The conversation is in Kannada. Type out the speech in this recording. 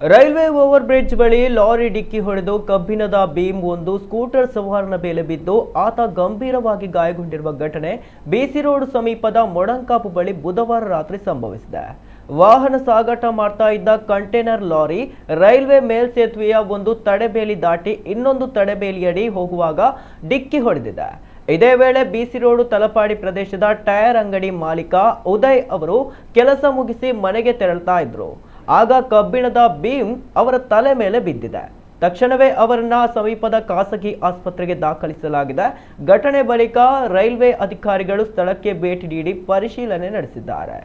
ರೈಲ್ವೆ ಓವರ್ ಬ್ರಿಡ್ಜ್ ಬಳಿ ಲಾರಿ ಡಿಕ್ಕಿ ಹೊಡೆದು ಕಬ್ಬಿಣದ ಬೀಮ್ ಒಂದು ಸ್ಕೂಟರ್ ಸವಾರನ ಮೇಲೆ ಬಿದ್ದು ಆತ ಗಂಭೀರವಾಗಿ ಗಾಯಗೊಂಡಿರುವ ಘಟನೆ ಬಿಸಿ ರೋಡ್ ಸಮೀಪದ ಮೊಡಂಕಾಪು ಬಳಿ ಬುಧವಾರ ರಾತ್ರಿ ಸಂಭವಿಸಿದೆ. ವಾಹನ ಸಾಗಾಟ ಮಾಡ್ತಾ ಇದ್ದ ಕಂಟೈನರ್ ಲಾರಿ ರೈಲ್ವೆ ಮೇಲ್ಸೇತುವೆಯ ಒಂದು ತಡೆಬೇಲಿ ದಾಟಿ ಇನ್ನೊಂದು ತಡೆಬೇಲಿಯಡಿ ಹೋಗುವಾಗ ಡಿಕ್ಕಿ ಹೊಡೆದಿದೆ. ಇದೇ ವೇಳೆ ಬಿಸಿ ರೋಡ್ ತಲಪಾಡಿ ಪ್ರದೇಶದ ಟೈರ್ ಅಂಗಡಿ ಮಾಲೀಕ ಉದಯ್ ಅವರು ಕೆಲಸ ಮುಗಿಸಿ ಮನೆಗೆ ತೆರಳುತ್ತಾ ಇದ್ರು. ಆಗ ಕಬ್ಬಿಣದ ಬೀಮ್ ಅವರ ತಲೆ ಮೇಲೆ ಬಿದ್ದಿದೆ. ತಕ್ಷಣವೇ ಅವರನ್ನ ಸಮೀಪದ ಖಾಸಗಿ ಆಸ್ಪತ್ರೆಗೆ ದಾಖಲಿಸಲಾಗಿದೆ. ಘಟನೆ ಬಳಿಕ ರೈಲ್ವೆ ಅಧಿಕಾರಿಗಳು ಸ್ಥಳಕ್ಕೆ ಭೇಟಿ ನೀಡಿ ಪರಿಶೀಲನೆ ನಡೆಸಿದ್ದಾರೆ.